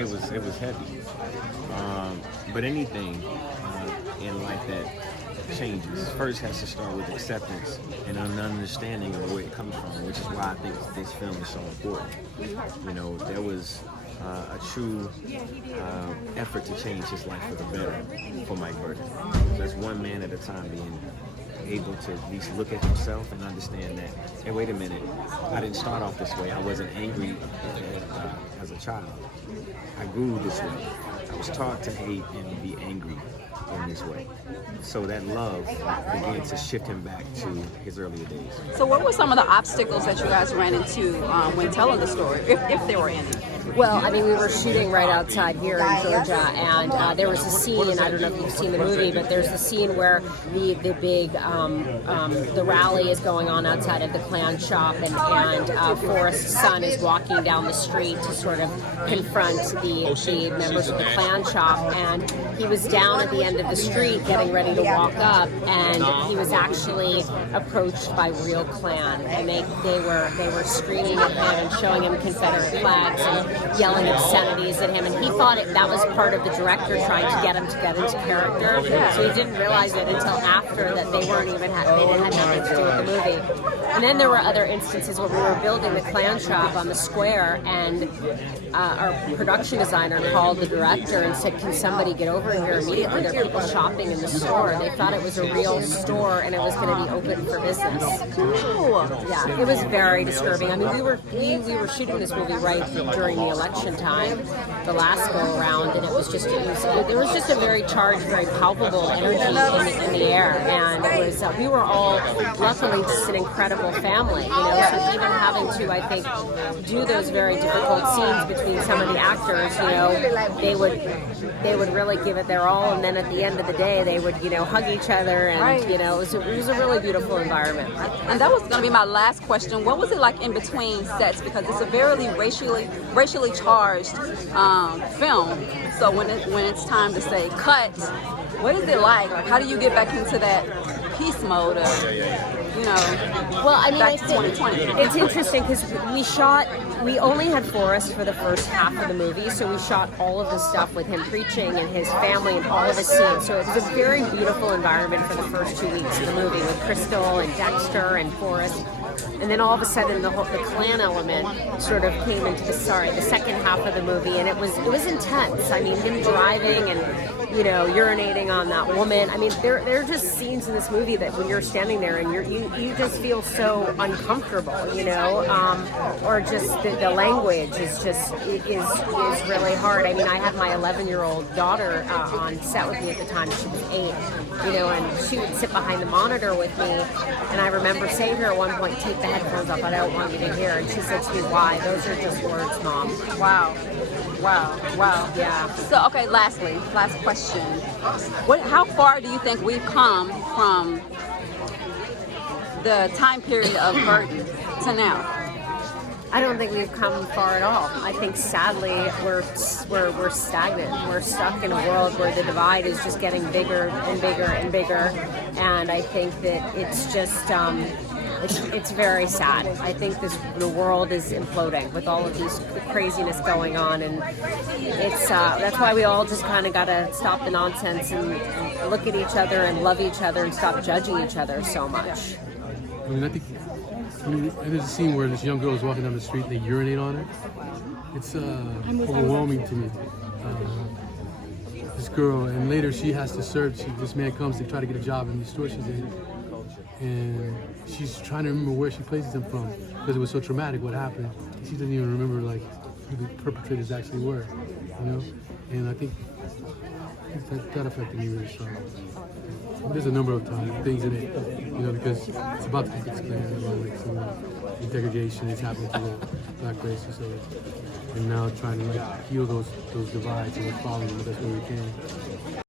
it was heavy. But anything in life that changes first has to start with acceptance and an understanding of where it comes from, which is why I think this film is so important. You know, there was a true effort to change his life for the better for Mike Burton. That's one man at a time being able to at least look at himself and understand that, hey, wait a minute, I didn't start off this way. I wasn't angry as a child. I grew this way. I was taught to hate and be angry in this way. So that love began to shift him back to his earlier days. So what were some of the obstacles that you guys ran into when telling the story, if there were any? Well, I mean, we were shooting right outside here in Georgia, and there was a scene, I don't know if you've seen the movie, but there's a scene where the big, the rally is going on outside of the Klan shop, and Forrest's son is walking down the street to sort of confront the members of the Klan shop, and he was down at the end of the street getting ready to walk up, and he was actually approached by real Klan, and they were screaming at him and showing him Confederate flags and yelling obscenities at him, and he thought that was part of the director trying to get him to get into character. So he didn't realize it until after that they weren't even they had nothing to do with the movie. And then there were other instances where we were building the Klan shop on the square, and our production designer called the director and said, "Can somebody get over here immediately? There are people shopping in the store." They thought it was a real store and it was going to be open for business. Cool. Yeah, it was very disturbing. I mean, we were shooting this movie right during the election time, the last go around, and there was just a very charged, very palpable energy in the air, and it was we were all luckily just an incredible family, you know. So even having to, I think, do those very difficult scenes between some of the actors, you know, they would really give it their all, and then at the end of the day, they would, you know, hug each other, and you know, it was a really beautiful environment. And that was going to be my last question. What was it like in between sets? Because it's a very racially charged film. So when it's time to say cut, what is it like? Like, how do you get back into that peace mode of, you know, well, I mean, back to 2020? It's interesting because we only had Forrest for the first half of the movie, so we shot all of the stuff with him preaching and his family and all of his scenes. So it was a very beautiful environment for the first 2 weeks of the movie with Crystal and Dexter and Forrest. And then all of a sudden the Klan element sort of came into the second half of the movie, and it was intense. I mean, him driving and, you know, urinating on that woman. I mean, there are just scenes in this movie that when you're standing there and you just feel so uncomfortable, you know, or just the language is really hard. I mean, I had my 11-year-old daughter on set with me at the time. She was 8, you know, and she would sit behind the monitor with me, and I remember saying to her at one point, "Take the headphones off, I don't want you to hear." And she said to me, "Why? Those are just words, Mom." Wow. Yeah. So, okay, last question. How far do you think we've come from the time period of Burton to now? I don't think we've come far at all. I think sadly we're stagnant. We're stuck in a world where the divide is just getting bigger and bigger and bigger, and I think that it's just it's very sad. I think the world is imploding with all of the craziness going on, and it's that's why we all just kind of got to stop the nonsense and look at each other and love each other and stop judging each other so much. I mean, there's a scene where this young girl is walking down the street and they urinate on her. It's overwhelming to me. This girl, and later she has to search. This man comes to try to get a job in the store she's in, and she's trying to remember where she places him from because it was so traumatic what happened. She doesn't even remember like who the perpetrators actually were, you know. And I think that affected me really strong. There's a number of things in it, you know, because it's about to be explained, like some degradation is happening to the black race, and now trying to like heal those divides and we're following the best way we can.